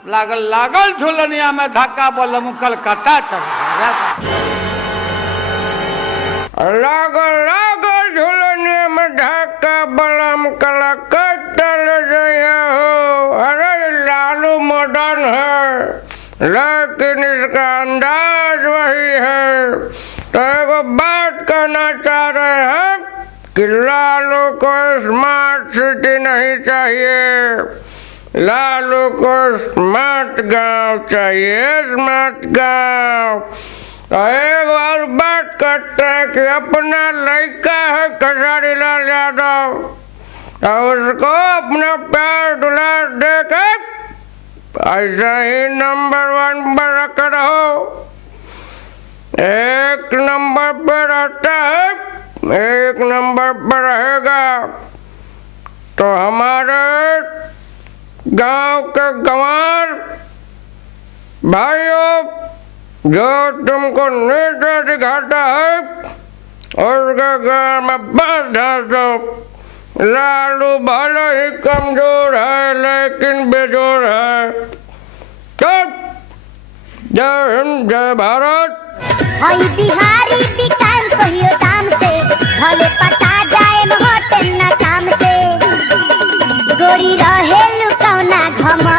लागल लागल झुलनिया में धक्का बोलम कलकत्ता चला लागल लागल झुलनिया में धक्का बोलम कलकत्ता ले जाइए हो। अरे लालू मॉडर्न है लेकिन इसका अंदाज वही है। तो एक बात कहना चाह रहे हैं कि लालू को स्मार्ट सिटी नहीं चाहिए, लालू को स्मार्ट गांव चाहिए, स्मार्ट गांव। तो एक बार बात करते हैं कि अपना लड़का है खेसारी लाल यादव, तो उसको अपना प्यार दुलार देके ऐसा ही नंबर 1 पर रख रहो। एक नंबर पर रहता है, एक नंबर पर रहेगा। तो हमारे गांव के गंवार भाइयों, जो तुमको नीचे दिखाता है उसके गांव में बस डाल दो। लालू भले ही कमजोर है लेकिन बेजोर है। चुप। जय हिंद, जय भारत। हई बिहारी विकास कहियो दाम से भले पता जाए मोटे ना काम से गोरी रहे लुकौना घमा